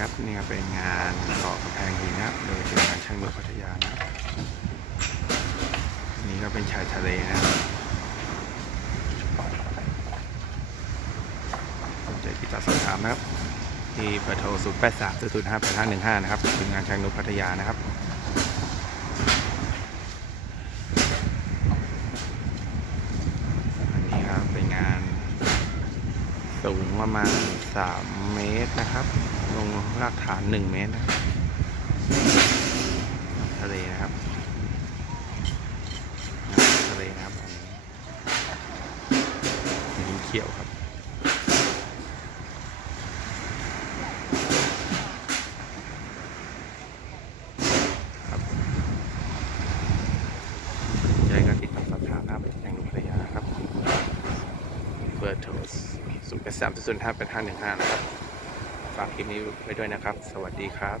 ครับนี่เป็นงานเกาะกำแพงหินนะครับโดยทีมงานช่างมือพัทยานะนี่ก็เป็นชายทะเลนะครับสนใจติดต่อสอบถามนะครับ ที่เบอร์โทร0 8 3 0 0 5 8 5 1 5นะครับทีมงานช่างนุพัทยานะครับอันนี้ครับเป็นงานสูงประมาณ3เมตรนะครับ รากฐานหนึ่งเมตรนะทะเลนะครับทะเลนะครับอันนี้เขียวครับครับใจก็ติดต่อสอบถามนะครับอย่างนุภรยาครับเบอร์โทรศูนย์แปสามศูนย์ห้าเป็นห้าหนึ่งห้านะครับ ฝากคลิปนี้ไว้ด้วยนะครับ สวัสดีครับ